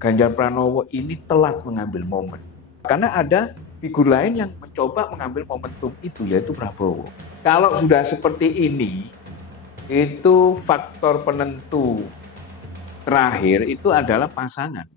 Ganjar Pranowo ini telat mengambil momen. Karena ada figur lain yang mencoba mengambil momentum itu, yaitu Prabowo. Kalau sudah seperti ini, itu faktor penentu terakhir itu adalah pasangan.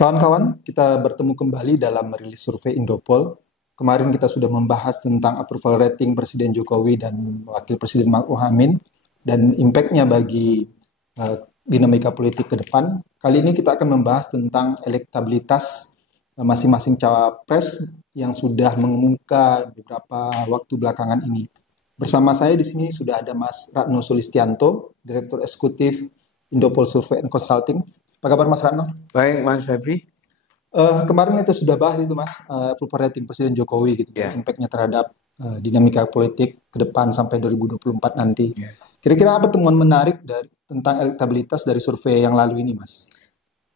Kawan-kawan, kita bertemu kembali dalam merilis survei Indopol. Kemarin kita sudah membahas tentang approval rating Presiden Jokowi dan Wakil Presiden Ma'ruf Amin dan impact-nya bagi dinamika politik ke depan. Kali ini kita akan membahas tentang elektabilitas masing-masing cawapres yang sudah mengemuka beberapa waktu belakangan ini. Bersama saya di sini sudah ada Mas Ratno Sulistianto, Direktur Eksekutif Indopol Survey and Consulting. Apa kabar Mas Ratno? Baik, Mas Febri. Kemarin itu sudah bahas itu Mas, approval rating Presiden Jokowi gitu, impact-nya terhadap dinamika politik ke depan sampai 2024 nanti. Kira-kira apa temuan menarik tentang elektabilitas dari survei yang lalu ini, Mas?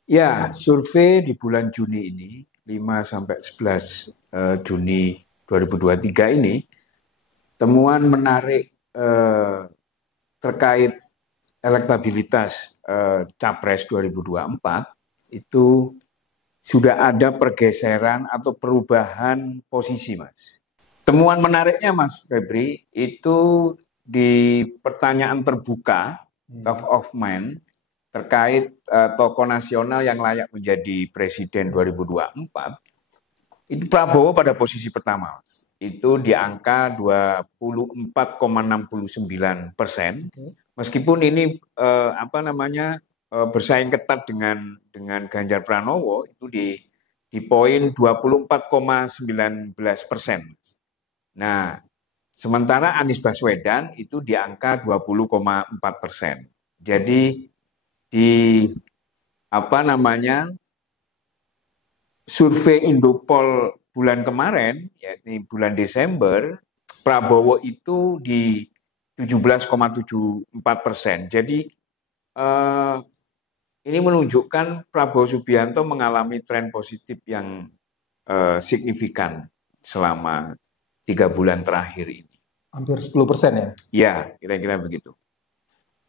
Ya, survei di bulan Juni ini, 5-11 Juni 2023 ini, temuan menarik terkait elektabilitas Capres 2024 itu sudah ada pergeseran atau perubahan posisi, Mas. Temuan menariknya, Mas Febri, itu di pertanyaan terbuka, top of mind, terkait tokoh nasional yang layak menjadi presiden 2024, itu Prabowo pada posisi pertama, Mas. Itu di angka 24,69%. Meskipun ini bersaing ketat dengan Ganjar Pranowo itu di poin 24,19%. Nah, sementara Anies Baswedan itu di angka 20,4%. Jadi di survei Indopol bulan kemarin, yakni bulan Desember, Prabowo itu di 17,74%. Jadi ini menunjukkan Prabowo Subianto mengalami tren positif yang signifikan selama 3 bulan terakhir ini. Hampir 10% ya? Ya, kira-kira begitu.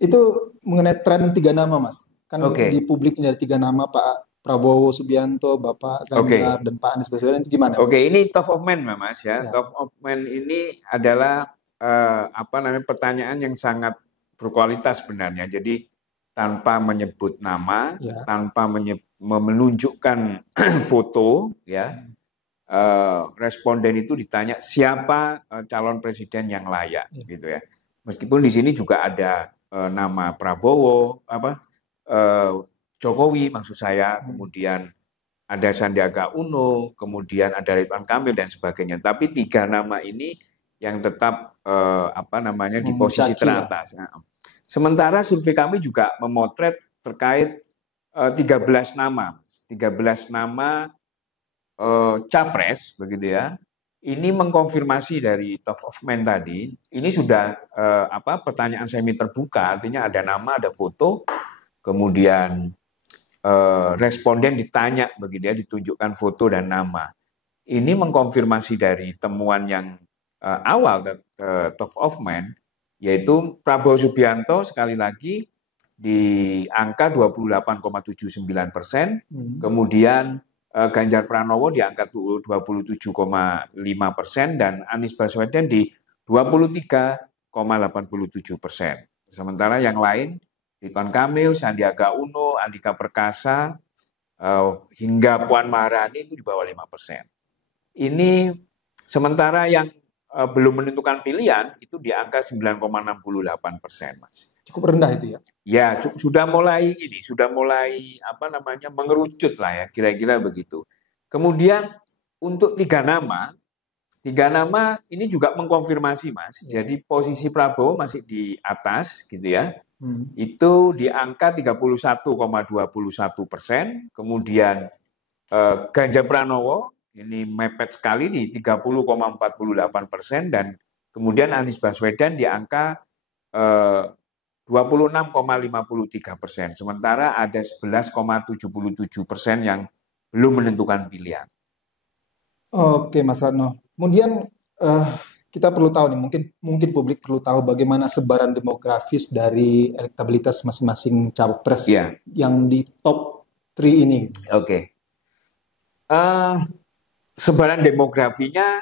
Itu mengenai tren 3 nama, Mas. Kan di publik ini ada 3 nama, Pak Prabowo Subianto, Bapak Ganjar, dan Pak Anies Baswedan, itu gimana? Ini top of mind, Mas ya. Top of mind ini adalah pertanyaan yang sangat berkualitas sebenarnya. Jadi tanpa menyebut nama, tanpa menunjukkan foto, responden itu ditanya siapa calon presiden yang layak, gitu ya. Meskipun di sini juga ada nama Prabowo, Jokowi maksud saya, kemudian ada Sandiaga Uno, kemudian ada Ridwan Kamil dan sebagainya. Tapi 3 nama ini yang tetap di posisi teratas. Sementara survei kami juga memotret terkait 13 nama capres begitu ya. Ini mengkonfirmasi dari top of mind tadi. Ini sudah pertanyaan semi terbuka, artinya ada nama, ada foto, kemudian responden ditanya begitu ya, ditunjukkan foto dan nama. Ini mengkonfirmasi dari temuan yang awal top of mind, yaitu Prabowo Subianto sekali lagi di angka 28,79%, kemudian Ganjar Pranowo di angka 27,5% dan Anies Baswedan di 23,87%. Sementara yang lain, Ridwan Kamil, Sandiaga Uno, Andika Perkasa, hingga Puan Maharani itu di bawah 5%. Ini sementara yang belum menentukan pilihan itu di angka 9,68%, Mas. Cukup rendah itu ya? Ya, sudah mulai mengerucut lah ya, kira-kira begitu. Kemudian untuk 3 nama ini juga mengkonfirmasi, Mas. Jadi posisi Prabowo masih di atas gitu ya. Itu di angka 31,21%, kemudian Ganjar Pranowo ini mepet sekali di 30,48% dan kemudian Anies Baswedan di angka 26,53%. Sementara ada 11,77% yang belum menentukan pilihan. Oke, Mas Ratno. Kemudian kita perlu tahu nih, mungkin publik perlu tahu bagaimana sebaran demografis dari elektabilitas masing-masing capres Ya, yang di top 3 ini. oke. Eh, Sebaran demografinya,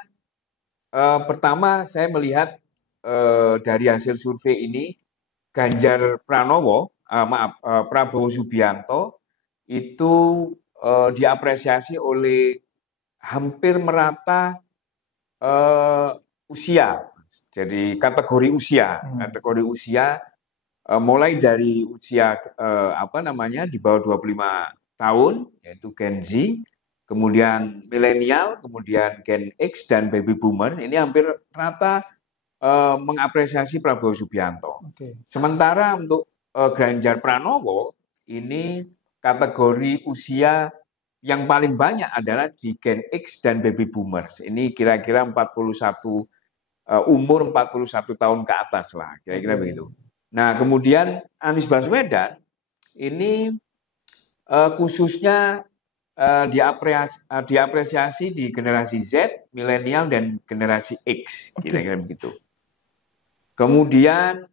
pertama saya melihat dari hasil survei ini, Ganjar Pranowo, Prabowo Subianto itu diapresiasi oleh hampir merata usia. Jadi kategori usia mulai dari usia di bawah 25 tahun, yaitu Gen Z, kemudian milenial, kemudian Gen X dan baby boomer, ini hampir rata mengapresiasi Prabowo Subianto. Oke. Sementara untuk Ganjar Pranowo, ini kategori usia yang paling banyak adalah di Gen X dan baby boomers. Ini kira-kira 41 umur 41 tahun ke atas lah, kira-kira begitu. Nah, kemudian Anies Baswedan ini khususnya diapresiasi di generasi Z, milenial dan generasi X, kira-kira begitu. Kemudian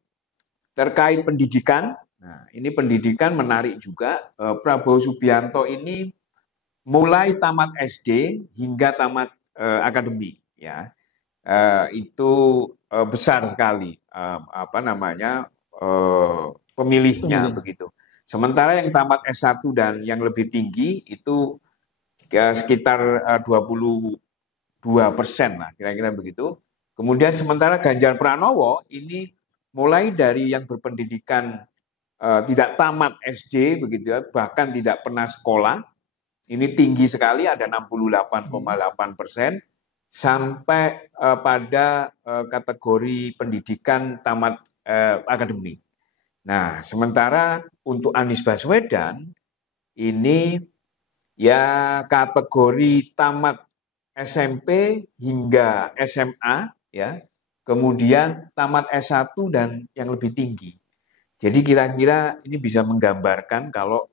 terkait pendidikan, nah ini pendidikan menarik juga. Prabowo Subianto ini mulai tamat SD hingga tamat akademik, ya itu besar sekali pemilihnya begitu. Sementara yang tamat S1 dan yang lebih tinggi itu sekitar 22% lah, kira-kira begitu. Kemudian sementara Ganjar Pranowo ini mulai dari yang berpendidikan tidak tamat SD begitu ya, bahkan tidak pernah sekolah, ini tinggi sekali, ada 68,8%, sampai pada kategori pendidikan tamat akademik. Nah, sementara untuk Anies Baswedan ini ya kategori tamat SMP hingga SMA, ya, kemudian tamat S1 dan yang lebih tinggi. Jadi kira-kira ini bisa menggambarkan kalau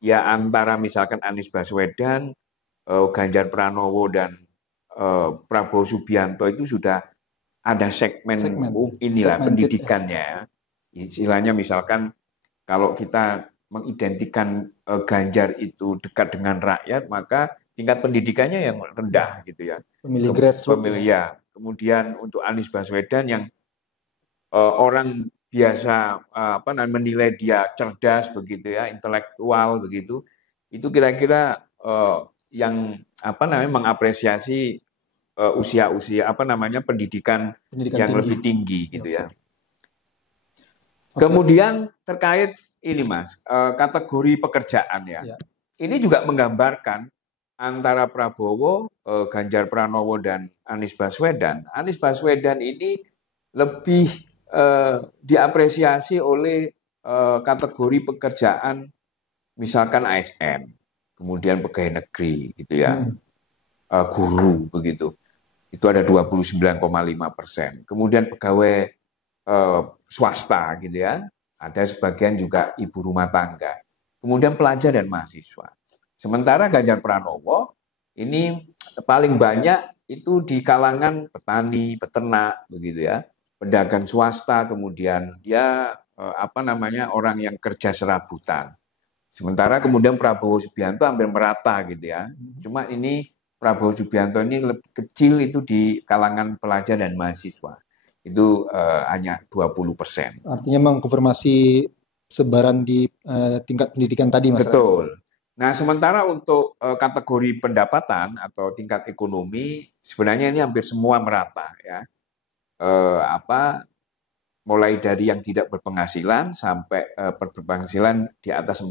ya antara misalkan Anies Baswedan, Ganjar Pranowo dan Prabowo Subianto itu sudah ada segmen pendidikannya. Istilahnya misalkan kalau kita mengidentikan Ganjar itu dekat dengan rakyat, maka tingkat pendidikannya yang rendah gitu ya. Pemilih grassroots. Ya. Kemudian untuk Anies Baswedan yang orang biasa menilai dia cerdas begitu ya, intelektual begitu, itu kira-kira yang mengapresiasi usia pendidikan yang tinggi, lebih tinggi gitu ya. Kemudian terkait ini Mas, kategori pekerjaan ya. Ini juga menggambarkan antara Prabowo, Ganjar Pranowo dan Anies Baswedan. Anies Baswedan ini lebih diapresiasi oleh kategori pekerjaan misalkan ASN, kemudian pegawai negeri gitu ya, guru begitu. Itu ada 29,5%. Kemudian pegawai swasta gitu ya, ada sebagian juga ibu rumah tangga. Kemudian pelajar dan mahasiswa. Sementara Ganjar Pranowo ini paling banyak itu di kalangan petani, peternak begitu ya, pedagang swasta, kemudian dia orang yang kerja serabutan. Sementara kemudian Prabowo Subianto hampir merata gitu ya. Cuma ini Prabowo Subianto ini lebih kecil itu di kalangan pelajar dan mahasiswa. Itu hanya 20%. Artinya mengkonfirmasi sebaran di tingkat pendidikan tadi, Mas. Betul. Nah, sementara untuk kategori pendapatan atau tingkat ekonomi, sebenarnya ini hampir semua merata ya. Mulai dari yang tidak berpenghasilan sampai berpenghasilan di atas 4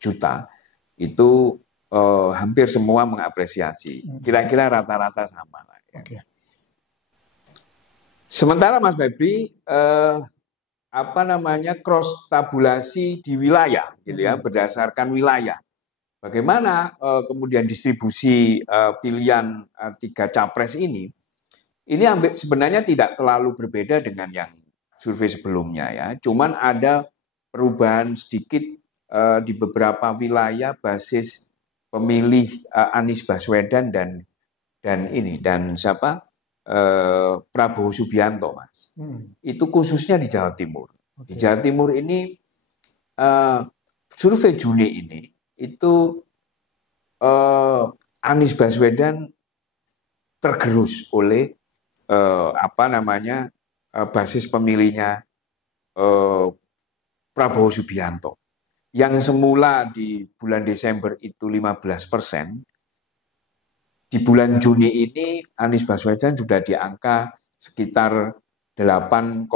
juta, itu hampir semua mengapresiasi. Kira-kira rata-rata sama lah. Ya. Okay. Sementara Mas Febri, cross tabulasi di wilayah, gitu ya, berdasarkan wilayah. Bagaimana kemudian distribusi pilihan 3 capres ini sebenarnya tidak terlalu berbeda dengan yang survei sebelumnya ya. Cuman ada perubahan sedikit di beberapa wilayah basis pemilih Anies Baswedan dan siapa Prabowo Subianto, Mas. Itu khususnya di Jawa Timur. Di Jawa Timur ini survei Juni ini itu Anies Baswedan tergerus oleh basis pemilihnya Prabowo Subianto. Yang semula di bulan Desember itu 15%, di bulan Juni ini Anies Baswedan sudah di angka sekitar 8,3%,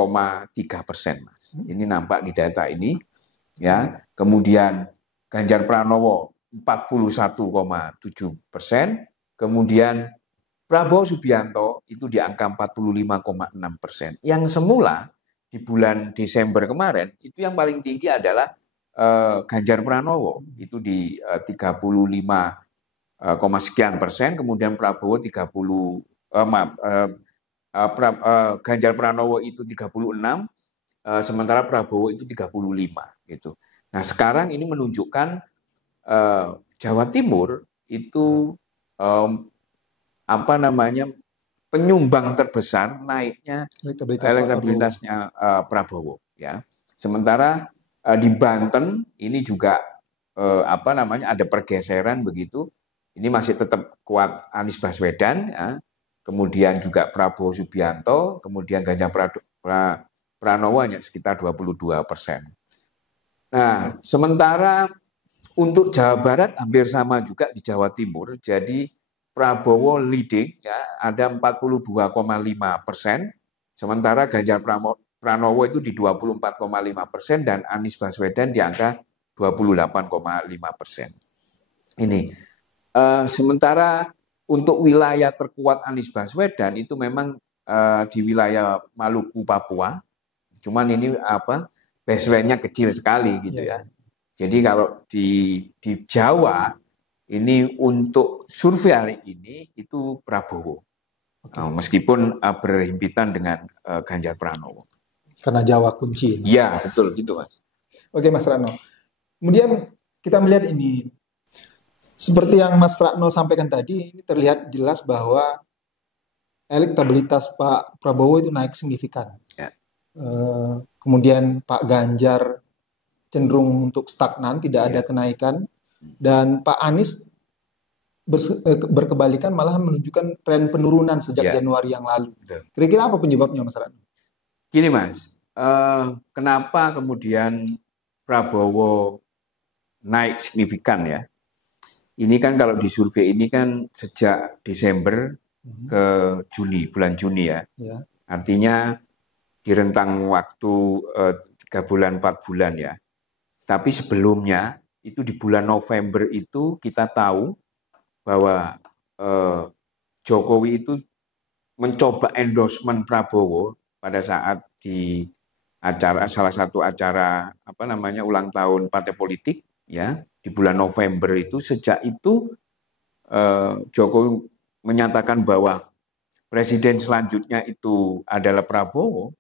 Mas. Ini nampak di data ini, ya. Kemudian Ganjar Pranowo 41,7%, kemudian Prabowo Subianto itu di angka 45,6%. Yang semula di bulan Desember kemarin itu yang paling tinggi adalah Ganjar Pranowo itu di 35, sekian persen, kemudian Prabowo Ganjar Pranowo itu 36, sementara Prabowo itu 35 gitu. Nah, sekarang ini menunjukkan Jawa Timur itu penyumbang terbesar naiknya elektabilitasnya Prabowo ya. Sementara di Banten ini juga ada pergeseran begitu. Ini masih tetap kuat Anies Baswedan, ya. Kemudian juga Prabowo Subianto, kemudian Ganjar Pranowo hanya sekitar 22%. Nah, sementara untuk Jawa Barat hampir sama juga di Jawa Timur. Jadi Prabowo leading, ya, ada 42,5%, sementara Ganjar Pranowo itu di 24,5% dan Anies Baswedan di angka 28,5%. Ini. Sementara untuk wilayah terkuat Anies Baswedan itu memang di wilayah Maluku, Papua. Cuman ini baseline-nya kecil sekali gitu ya. Jadi kalau di Jawa ini untuk survei hari ini itu Prabowo. Meskipun berhimpitan dengan Ganjar Pranowo. Karena Jawa kunci. Iya, betul gitu, Mas. Oke, Mas Rano. Kemudian kita melihat ini, seperti yang Mas Ratno sampaikan tadi, ini terlihat jelas bahwa elektabilitas Pak Prabowo itu naik signifikan. Ya. Kemudian Pak Ganjar cenderung untuk stagnan, tidak ada kenaikan. Dan Pak Anies berkebalikan malah menunjukkan tren penurunan sejak Januari yang lalu. Kira-kira apa penyebabnya, Mas Ratno? Gini, Mas. Kenapa kemudian Prabowo naik signifikan ya? Ini kan kalau di survei ini kan sejak Desember ke Juni, bulan Juni ya. Artinya di rentang waktu 3 bulan, 4 bulan ya. Tapi sebelumnya itu di bulan November itu kita tahu bahwa Jokowi itu mencoba endorsement Prabowo pada saat di salah satu acara ulang tahun partai politik ya. Di bulan November itu, sejak itu Jokowi menyatakan bahwa presiden selanjutnya itu adalah Prabowo.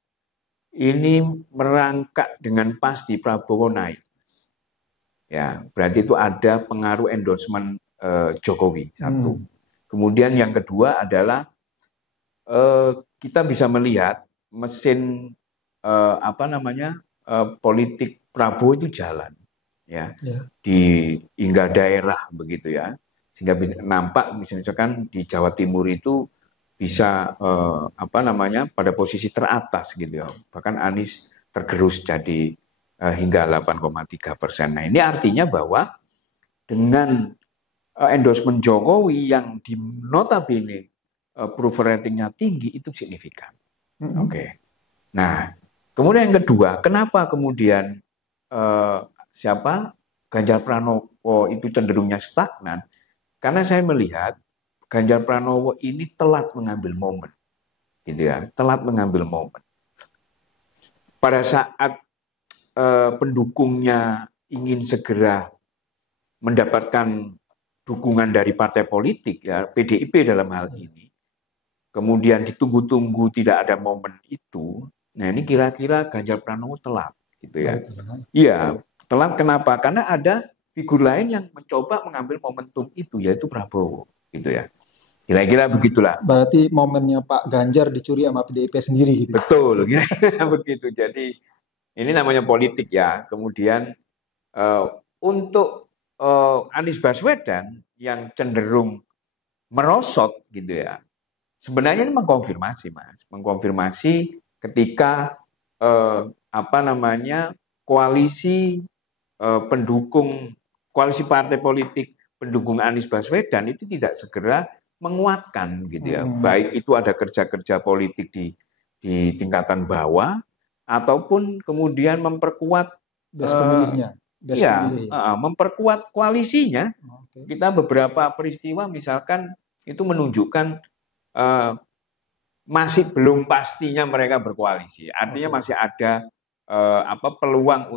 Ini merangkak dengan pasti Prabowo naik. Ya, berarti itu ada pengaruh endorsement Jokowi, satu. Kemudian yang kedua adalah kita bisa melihat mesin politik Prabowo itu jalan. Ya, di hingga daerah begitu ya, sehingga nampak misalkan di Jawa Timur itu bisa pada posisi teratas gitu ya, bahkan Anies tergerus jadi hingga 8,3%. Nah, ini artinya bahwa dengan endorsement Jokowi yang di notabene approval ratingnya tinggi itu signifikan. Oke. Nah, kemudian yang kedua, kenapa kemudian Ganjar Pranowo itu cenderungnya stagnan? Karena saya melihat Ganjar Pranowo ini telat mengambil momen, gitu ya, telat mengambil momen. Pada saat pendukungnya ingin segera mendapatkan dukungan dari partai politik, ya PDIP dalam hal ini, kemudian ditunggu-tunggu tidak ada momen itu, Nah ini kira-kira Ganjar Pranowo telat gitu ya. Berarti, ya. Iya, telat kenapa? Karena ada figur lain yang mencoba mengambil momentum itu, yaitu Prabowo gitu ya. Kira-kira begitulah. Berarti momennya Pak Ganjar dicuri sama PDIP sendiri gitu. Betul, kira-kira begitu. Jadi ini namanya politik ya. Kemudian untuk Anies Baswedan yang cenderung merosot gitu ya. Sebenarnya ini mengkonfirmasi, Mas, mengkonfirmasi ketika apa namanya koalisi pendukung koalisi partai politik pendukung Anies Baswedan itu tidak segera menguatkan gitu ya. Baik itu ada kerja-kerja politik di tingkatan bawah ataupun kemudian memperkuat Base pemilihnya. Base ya, pemilih, ya. memperkuat koalisinya. Oke. Kita beberapa peristiwa misalkan itu menunjukkan masih belum pastinya mereka berkoalisi. Artinya Oke. masih ada peluang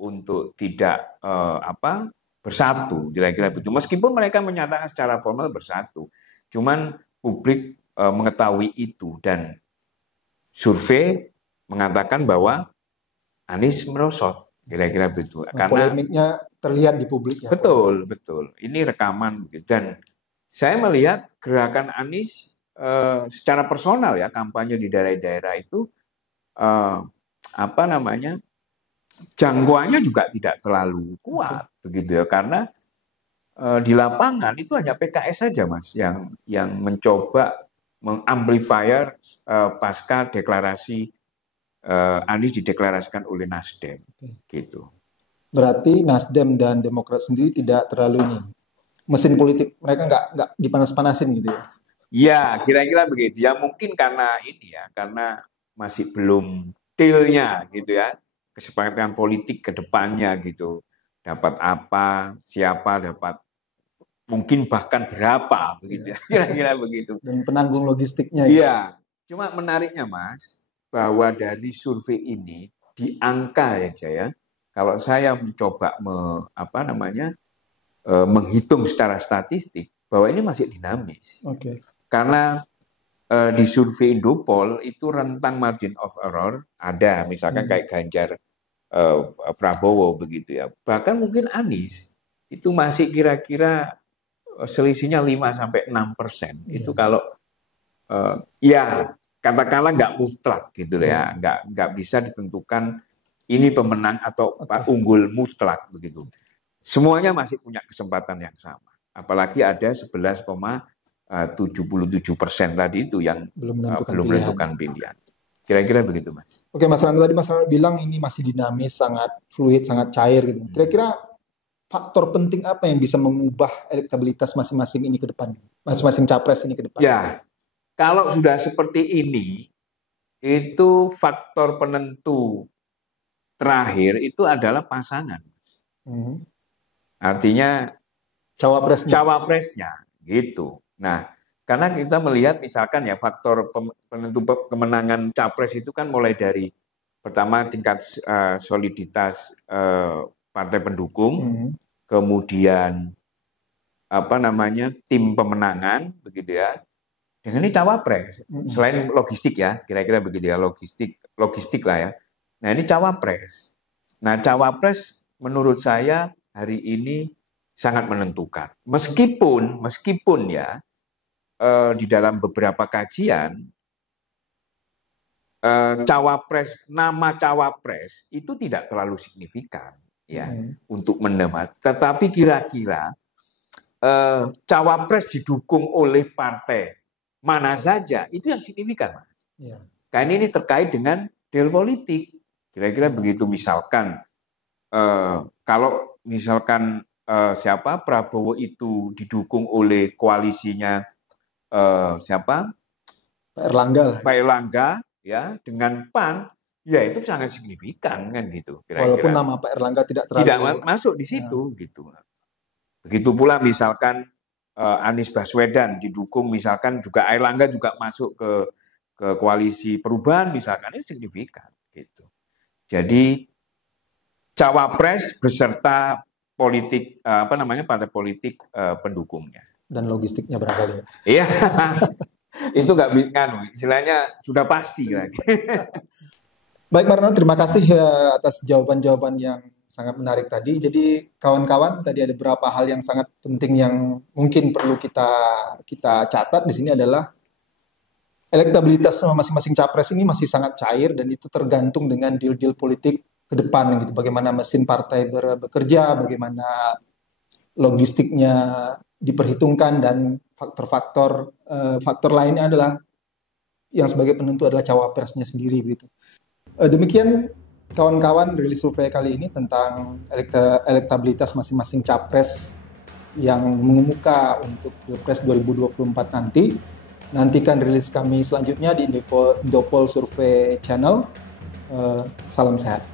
untuk tidak bersatu, kira-kira begitu. Meskipun mereka menyatakan secara formal bersatu, cuman publik mengetahui itu dan survei mengatakan bahwa Anies merosot, kira-kira begitu. Nah, karena polemiknya terlihat di publik ya. betul, betul. Ini rekaman begitu. Dan saya melihat gerakan Anies secara personal ya, kampanye di daerah-daerah itu jangkauannya juga tidak terlalu kuat begitu ya, karena di lapangan itu hanya PKS saja, Mas, yang mencoba mengamplifier pasca deklarasi Anies dideklarasikan oleh Nasdem gitu. Berarti Nasdem dan Demokrat sendiri tidak terlalu mesin politik mereka nggak dipanas-panasin gitu ya. Ya, kira-kira begitu. Ya mungkin karena ini ya, karena masih belum deal-nya gitu ya, kesepakatan politik ke depannya gitu. Dapat apa, siapa dapat, mungkin bahkan berapa begitu ya. Kira-kira begitu. Dan penanggung logistiknya. Iya. Cuma menariknya, Mas, bahwa dari survei ini di angka aja ya. Kalau saya mencoba menghitung secara statistik bahwa ini masih dinamis. Oke. Karena di survei Indopol itu rentang margin of error ada, misalkan kayak Ganjar Prabowo begitu ya. Bahkan mungkin Anies itu masih kira-kira selisihnya 5-6%. Itu kalau ya katakanlah nggak mutlak gitu ya, nggak bisa ditentukan ini pemenang atau unggul mutlak begitu. Semuanya masih punya kesempatan yang sama. Apalagi ada 11,77% tadi itu yang belum menentukan pilihan. Kira-kira begitu, Mas. Oke, Mas Randa, tadi Mas Randa bilang ini masih dinamis, sangat fluid, sangat cair gitu. Kira-kira faktor penting apa yang bisa mengubah elektabilitas masing-masing ini ke depan? Masing-masing capres ini ke depan? Ya, kalau sudah seperti ini, itu faktor penentu terakhir itu adalah pasangan. Artinya cawapresnya gitu. Nah, karena kita melihat misalkan ya faktor penentu kemenangan capres itu kan mulai dari pertama tingkat soliditas partai pendukung, kemudian tim pemenangan begitu ya. Dengan ini cawapres. Selain logistik ya, kira-kira begitu ya, logistik lah ya. Nah, ini cawapres. Nah, cawapres menurut saya hari ini sangat menentukan. Meskipun ya di dalam beberapa kajian nama cawapres itu tidak terlalu signifikan ya untuk mendapat. Tetapi kira-kira cawapres didukung oleh partai mana saja itu yang signifikan, Mas. Karena ini terkait dengan deal politik. Kira-kira begitu. Misalkan kalau misalkan Prabowo itu didukung oleh koalisinya Pak Erlangga ya dengan PAN, ya itu sangat signifikan kan gitu. Kira-kira. Walaupun nama Pak Erlangga tidak masuk di situ gitu. Begitu pula misalkan Anies Baswedan didukung misalkan juga Erlangga juga masuk ke koalisi perubahan misalkan, ini signifikan gitu. Jadi cawapres beserta politik partai politik pendukungnya dan logistiknya barangkali. Iya. Itu nggak istilahnya sudah pasti lagi. Baik Marno, terima kasih atas jawaban-jawaban yang sangat menarik tadi. Jadi kawan-kawan, tadi ada beberapa hal yang sangat penting yang mungkin perlu kita catat di sini adalah elektabilitas masing-masing capres ini masih sangat cair dan itu tergantung dengan deal-deal politik ke depan gitu. Bagaimana mesin partai bekerja, bagaimana logistiknya diperhitungkan dan faktor lainnya adalah yang sebagai penentu adalah cawapresnya sendiri begitu. Demikian kawan-kawan rilis survei kali ini tentang elektabilitas masing-masing capres yang mengemuka untuk Pilpres 2024 nanti. Nantikan rilis kami selanjutnya di Indopol Survei Channel. Salam sehat.